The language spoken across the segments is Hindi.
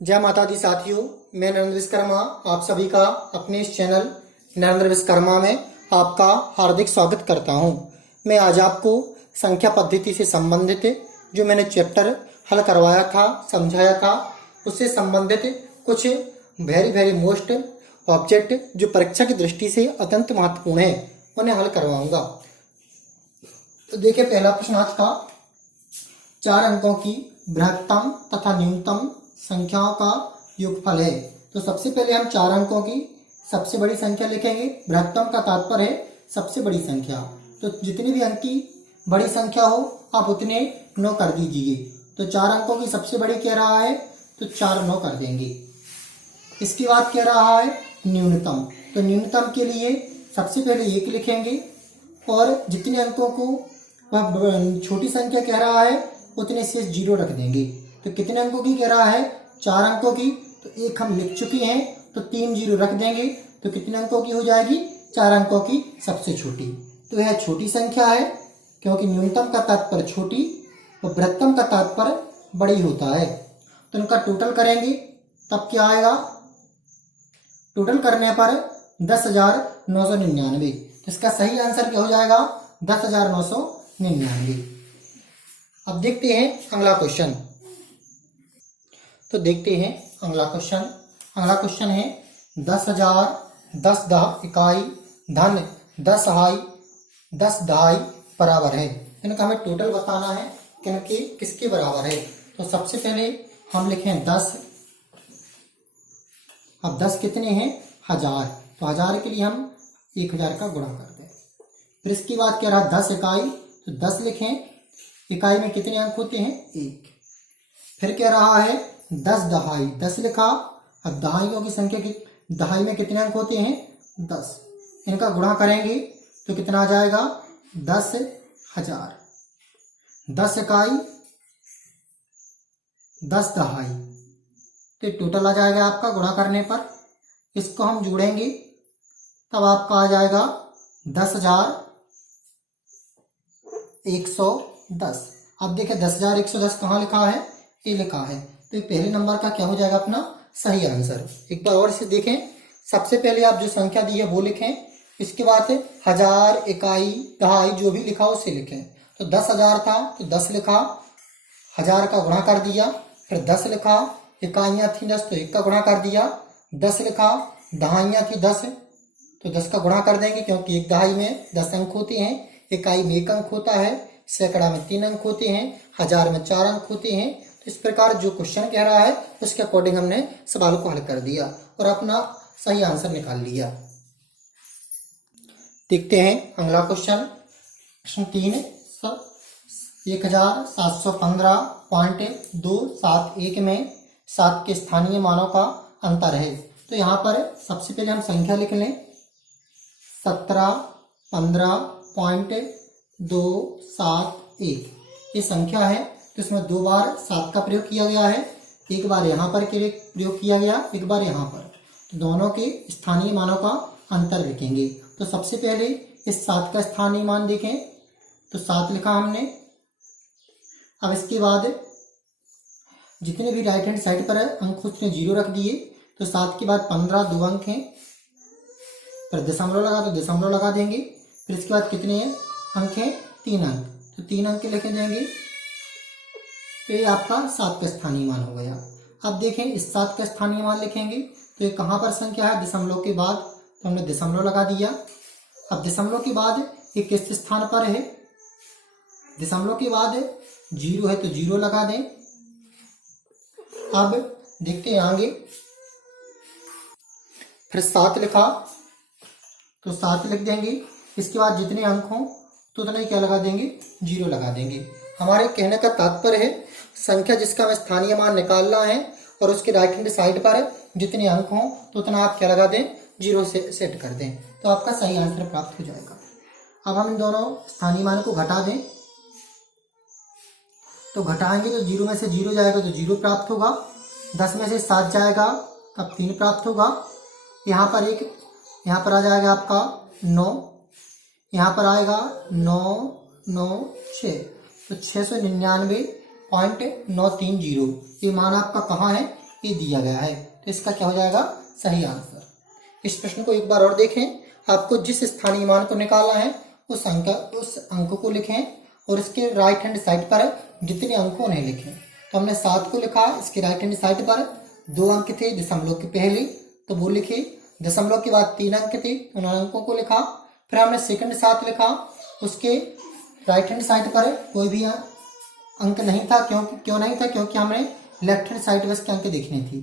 जय माता दी साथियों, मैं नरेंद्र विश्वकर्मा आप सभी का अपने इस चैनल नरेंद्र विश्वकर्मा में आपका हार्दिक स्वागत करता हूं। मैं आज आपको संख्या पद्धति से संबंधित जो मैंने चैप्टर हल करवाया था, समझाया था, उससे संबंधित कुछ वेरी मोस्ट ऑब्जेक्ट जो परीक्षा की दृष्टि से अत्यंत महत्वपूर्ण है उन्हें हल करवाऊंगा। तो देखिए, पहला प्रश्न आज का 4 अंकों की बृहत्तम तथा न्यूनतम संख्याओं का योगफल है। तो सबसे पहले हम 4 अंकों की सबसे बड़ी संख्या लिखेंगे। बृहत्तम का तात्पर्य है सबसे बड़ी संख्या। तो जितनी भी अंक की बड़ी संख्या हो आप उतने 9 कर दीजिए। तो 4 अंकों की सबसे बड़ी कह रहा है तो 4 9 कर देंगे। इसके बाद कह रहा है न्यूनतम। तो न्यूनतम के लिए सबसे पहले 1 लिखेंगे और जितने अंकों को वह छोटी संख्या कह रहा है उतने से 0 रख देंगे। तो कितने अंकों की कह रहा है? 4 अंकों की। तो 1 हम लिख चुके हैं तो 3 0 रख देंगे। तो कितने अंकों की हो जाएगी? 4 अंकों की सबसे छोटी। तो यह छोटी संख्या है क्योंकि न्यूनतम का तात्पर्य छोटी और बृहत्तम का तात्पर्य बड़ी होता है। तो इनका टोटल करेंगे तब क्या आएगा? टोटल करने पर 10,999। तो इसका सही आंसर क्या हो जाएगा? 10,999। अब देखते हैं अगला क्वेश्चन। तो देखते हैं अगला क्वेश्चन। अगला क्वेश्चन है 10,000 10 दह इकाई धन 10 हाई 10 दहाई बराबर है। इनका हमें टोटल बताना है किनके किसके बराबर है। तो सबसे पहले हम लिखें 10। अब 10 कितने हैं? 1000। तो 1000 के लिए हम 1000 का गुणा करते हैं। फिर इसके बाद क्या रहा? 10 इकाई। तो 10 लिखें। इकाई में कितने अंक होते हैं? 1। फिर क्या रहा है? 10 दहाई। 10 लिखा। अब दहाइयों की संख्या की दहाई में कितने अंक होते हैं? 10। इनका गुणा करेंगे तो कितना आ जाएगा? 10,000। 10 इकाई 10 दहाई। तो टोटल आ जाएगा आपका गुणा करने पर। इसको हम जोड़ेंगे तब आपका आ जाएगा 10,110। अब देखिए 10,110 कहाँ लिखा है? ये लिखा है। तो ये पहले नंबर का क्या हो जाएगा? अपना सही आंसर। एक बार और इसे देखें। सबसे पहले आप जो संख्या दी है वो लिखें। इसके बाद 1000 इकाई दहाई जो भी लिखा उसे लिखें। तो 10,000 था तो 10 लिखा, 1000 का गुणा कर दिया। फिर 10 लिखा, इकाइयां थी 10 तो 1 का गुणा कर दिया। 10 लिखा, दहाइयां थी 10 तो 10 का गुणा कर देंगे क्योंकि एक दहाई में 10 अंक होते हैं, इकाई में 1 अंक होता है, सैकड़ा में 3 अंक होते हैं, 1000 में 4 अंक होते हैं। तो इस प्रकार जो क्वेश्चन कह रहा है उसके अकॉर्डिंग हमने सवाल को हल कर दिया और अपना सही आंसर निकाल लिया। देखते हैं अगला क्वेश्चन। प्रश्न 3 1715.271 में 7 के स्थानीय मानों का अंतर है। तो यहाँ पर सबसे पहले हम संख्या लिख लें। 1715.271 ये संख्या है। तो इसमें 2 बार 7 का प्रयोग किया गया है। एक बार यहाँ पर प्रयोग किया गया, एक बार यहाँ पर। तो दोनों के स्थानीय मानों का अंतर लिखेंगे। तो सबसे पहले इस 7 का स्थानीय मान देखें। तो 7 लिखा हमने। अब इसके बाद जितने भी राइट हैंड साइड पर अंक उसने 0 रख दिए। तो 7 के बाद 15 2 अंक हैं। फिर दशमलव लगा तो दशमलव लगा देंगे। फिर इसके बाद कितने अंक हैं? 3 अंक। तो 3 अंक लिख देंगे। तो ये आपका 7 का स्थानीय मान हो गया। अब देखें इस 7 का स्थानीय मान लिखेंगे तो ये कहाँ पर संख्या है? दशमलव के बाद। तो हमने दशमलव लगा दिया। अब दशमलव के बाद ये किस स्थान पर है? दशमलव के बाद 0 है तो 0 लगा दें। अब देखते हैं आगे। फिर 7 लिखा तो 7 लिख देंगे। इसके बाद जितने अंक हों तो उतने क्या लगा देंगे? 0 लगा देंगे। हमारे कहने का तात्पर्य है संख्या जिसका हमें स्थानीय मान निकालना है और उसके राइट हैंड साइड पर जितने अंक हों तो उतना आप क्या लगा दें? 0 से सेट कर दें तो आपका सही आंसर प्राप्त हो जाएगा। अब हम इन दोनों स्थानीय मान को घटा दें। तो घटाएंगे तो 0 में से 0 जाएगा तो 0 प्राप्त होगा। 10 में से 7 जाएगा तब 3 प्राप्त होगा। यहाँ पर आ जाएगा आपका 9। यहाँ पर आएगा 9 9 6। तो 699.930 ये मान आपका कहाँ है? ये दिया गया है। तो इसका क्या हो जाएगा सही आंसर। इस प्रश्न को एक बार और देखें। आपको जिस स्थानीय मान को निकालना है उस अंक को लिखें और इसके राइट हैंड साइड पर जितने अंक उन्हें लिखें। तो हमने 7 को लिखा, इसके राइट हैंड साइड पर 2 अंक थे दशमलव के पहले, तो वो लिखे। दशमलव के बाद 3 अंक थे, उन अंकों को लिखा। फिर हमने सेकंड 7 लिखा, उसके राइट हैंड साइड पर कोई भी अंक नहीं था। क्यों नहीं था? क्योंकि हमने लेफ्ट हैंड साइड बस के अंक देखने थे।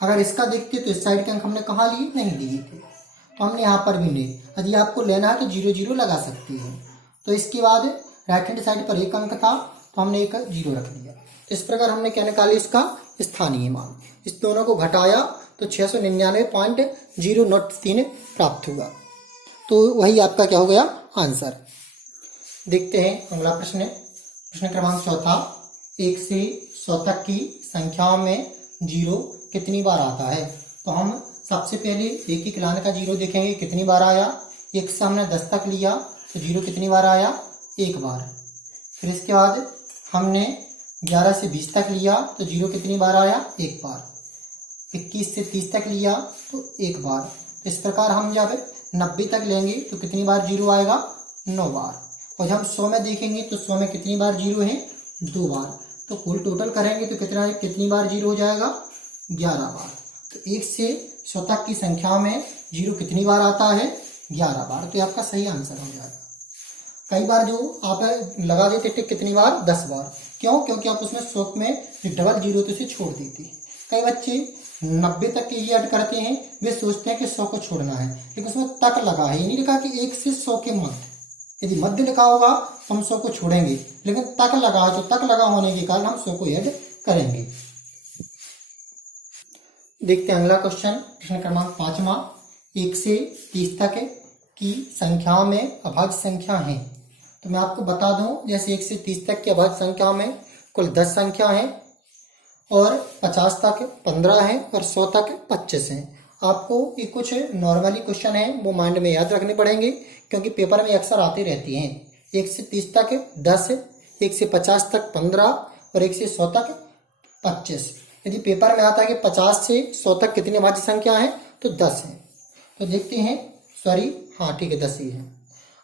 अगर इसका देखते तो इस साइड के अंक हमने कहाँ लिए? नहीं लिए थे, तो हमने यहाँ पर भी नहीं। यदि आपको लेना है तो 0 0 लगा सकते हैं। तो इसके बाद राइट हैंड साइड पर 1 अंक था, तो हमने एक 0 रख दिया। इस प्रकार हमने क्या निकाली? इसका स्थानीय मान। इस दोनों को घटाया तो 699.003 प्राप्त हुआ। तो वही आपका क्या हो गया? आंसर। देखते हैं अगला प्रश्न। प्रश्न क्रमांक 4, 1 से 100 तक की संख्याओं में 0 कितनी बार आता है? तो हम सबसे पहले एक लाने का 0 देखेंगे कितनी बार आया। 1 से हमने 10 तक लिया तो 0 कितनी बार आया? 1 बार। फिर इसके बाद हमने 11 से 20 तक लिया तो 0 कितनी बार आया? 1 बार। 21 से 30 तक लिया तो 1 बार। तो इस प्रकार हम जब 90 तक लेंगे तो कितनी बार 0 आएगा? 9 बार। और जब 100 में देखेंगे तो 100 में कितनी बार 0 है? 2 बार। तो कुल टोटल करेंगे तो कितनी बार 0 हो जाएगा? 11 बार। तो 1 से 100 तक की संख्या में 0 कितनी बार आता है? 11 बार। तो आपका सही आंसर हो जाएगा। कई बार जो आप लगा देते थे कितनी बार? 10 बार। क्यों? क्योंकि आप उसमें 100 में जो डबल 0 तो उसे छोड़ देते हैं। कई बच्चे 90 तक के ये ऐड करते हैं, वे सोचते हैं कि 100 को छोड़ना है, लेकिन उसमें तक लगा है। ये नहीं लिखा कि 1 से 100 के मध्य। यदि मध्य लिखा होगा तो हम 100 को छोड़ेंगे, लेकिन तक लगा है, तो तक लगा होने के कारण हम 100 को ऐड करेंगे। देखते हैं अगला क्वेश्चन। प्रश्न क्रमांक 5, 1 से 30 तक की संख्या में अभाज्य संख्या है। तो मैं आपको बता दूं, जैसे 1 से 30 तक की अभाज्य संख्या में कुल 10 संख्या है और 50 तक 15 है और 100 तक 25 है। आपको ये कुछ नॉर्मली क्वेश्चन है वो माइंड में याद रखने पड़ेंगे, क्योंकि पेपर में अक्सर आते रहती हैं। 1 से 30 तक 10, 1 से 50 तक 15 और 1 से 100 तक 25। यदि पेपर में आता है कि 50 से 100 तक कितनी अभाज्य संख्या है तो 10 है। तो देखते हैं, हाँ ठीक है 10 ही है।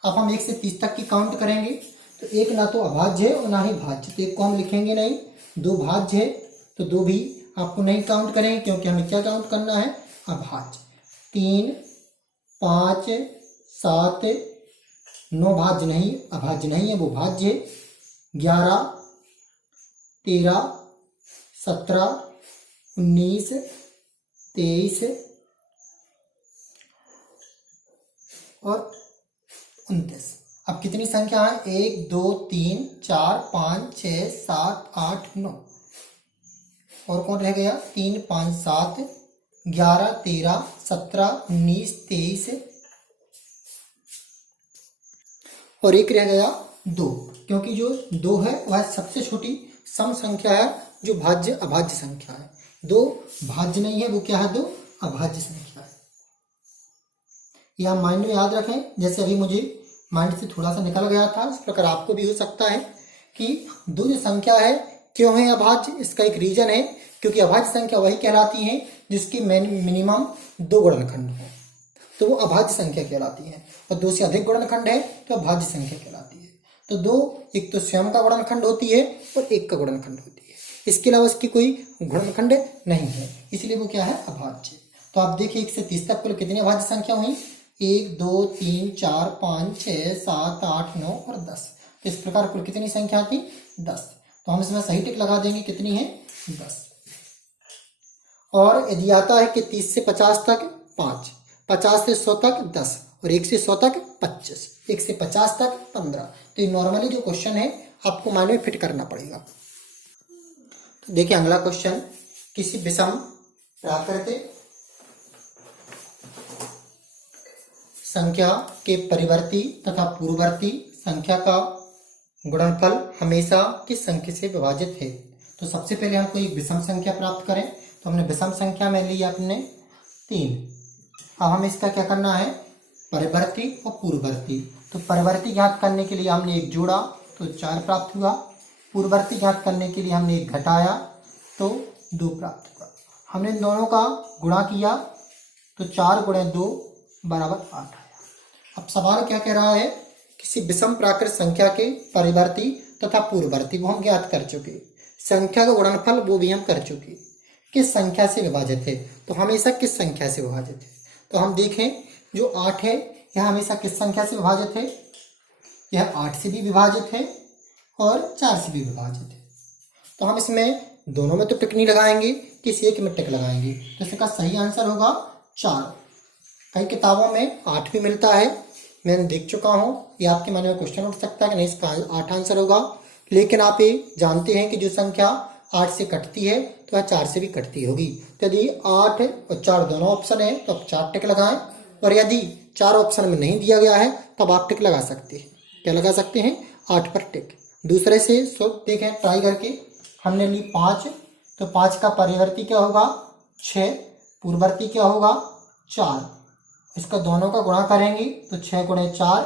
अब हम 1 से 30 तक की काउंट करेंगे तो एक ना तो अभाज्य है और ना ही भाज्य, तो एक को हम लिखेंगे नहीं। 2 भाज्य है तो 2 भी आपको नहीं काउंट करेंगे, क्योंकि हमें क्या काउंट करना है? अभाज्य। 3, 5, 7, 9 भाज्य नहीं, अभाज्य नहीं है, वो भाज्य है। 11, 13, 17, 19, 23 और 29। अब कितनी संख्या है? 1, 2, 3, 4, 5, 6, 7, 8, 9 और कौन रह गया? 3, 5, 7, 11, 13, 17, 19, 23 और एक रह गया 2, क्योंकि जो 2 है वह सबसे छोटी सम संख्या है जो भाज्य अभाज्य संख्या है। 2 भाज्य नहीं है, वो क्या है? 2 अभाज्य संख्या है। यह माइंड में याद रखें। जैसे अभी मुझे माइंड से थोड़ा सा निकल गया था, इस प्रकार आपको भी हो सकता है कि 2 जो संख्या है क्यों है अभाज्य? इसका एक रीजन है, क्योंकि अभाज्य संख्या वही कहलाती है जिसकी मिनिमम 2 गुणनखंड हो, तो वो अभाज्य संख्या कहलाती है। और 2 से अधिक गुणनखंड है तो अभाज्य संख्या कहलाती है। तो 2 एक तो स्वयं का गुणनखंड होती है और 1 का गुणनखंड होती है। इसके अलावा इसकी कोई गुणनखंड नहीं है, इसलिए वो क्या है? अभाज्य। तो आप देखिए 1 से 30 तक कुल कितनी अभाज्य संख्या हुई? 1, 2, 3, 4, 5, 6, 7, 8, 9 और 10। तो इस प्रकार कुल कितनी संख्या थी? 10। तो हम इसमें सही टिक लगा देंगे, कितनी है? 10। और यदि आता है कि 30 से 50 तक 5, 50 से 100 तक 10 और 1 से 100 तक 25, 1 से 50 तक 15। तो ये नॉर्मली जो क्वेश्चन है आपको माइंड में फिट करना पड़ेगा। तो देखिए अगला क्वेश्चन। किसी विषम प्राकृतिक संख्या के परिवर्ती तथा पूर्ववर्ती संख्या का गुणनफल हमेशा किस संख्या से विभाजित है? तो सबसे पहले हमको एक विषम संख्या प्राप्त करें। तो हमने विषम संख्या में ली अपने 3। अब हमें इसका क्या करना है? परिवर्ती और पूर्ववर्ती। तो परिवर्ती ज्ञात करने के लिए हमने 1 जोड़ा तो 4 प्राप्त हुआ। पूर्ववर्ती ज्ञात करने के लिए हमने 1 घटाया तो 2 प्राप्त हुआ। हमने इन दोनों का गुणा किया तो 4 गुणे 2 बराबर 8 आया। अब सवाल क्या कह रहा है, किसी विषम प्राकृत संख्या के परिवर्ती तथा पूर्ववर्ती वो हम ज्ञात कर चुके, संख्या का गुणनफल वो भी हम कर चुके, किस संख्या से विभाजित है, तो हमेशा किस संख्या से विभाजित है। तो हम देखें जो 8 है यह हमेशा किस संख्या से विभाजित है, यह 8 से भी विभाजित है और 4 से भी विभाजित है। तो हम इसमें दोनों में तो टिक नहीं लगाएंगे, किसी एक में टिक लगाएंगे, तो इसका सही आंसर होगा 4। कई किताबों में 8 भी मिलता है, मैंने देख चुका हूँ, ये आपके मन में क्वेश्चन उठ सकता है कि नहीं इसका 8 आंसर होगा, लेकिन आप ये जानते हैं कि जो संख्या 8 से कटती है तो वह 4 से भी कटती होगी। तो यदि 8 और 4 दोनों ऑप्शन है तो आप 4 टिक लगाएं, और यदि 4 ऑप्शन में नहीं दिया गया है तब आप टिक लगा सकते हैं। क्या लगा सकते हैं, 8 पर टिक। दूसरे से सो देखें ट्राई करके, हमने ली 5, तो 5 का परिवर्ती क्या होगा 6, पूर्ववर्ती क्या होगा 4, इसका दोनों का गुणा करेंगे तो 6 गुणे 4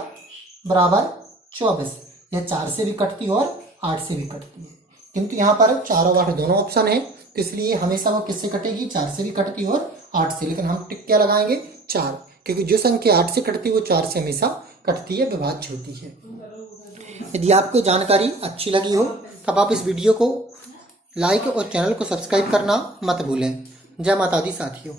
बराबर 24। यह 4 से भी कटती और 8 से भी कटती है, किंतु यहाँ पर 4 और 8 दोनों ऑप्शन है, तो इसलिए हमेशा वो किससे कटेगी, 4 से भी कटती और 8 से, लेकिन हम टिक क्या लगाएंगे 4, क्योंकि जो संख्या 8 से कटती है वो 4 से हमेशा कटती है, विभाज्य होती है। यदि आपको जानकारी अच्छी लगी हो तब आप इस वीडियो को लाइक और चैनल को सब्सक्राइब करना मत भूलें। जय माता दी साथियों।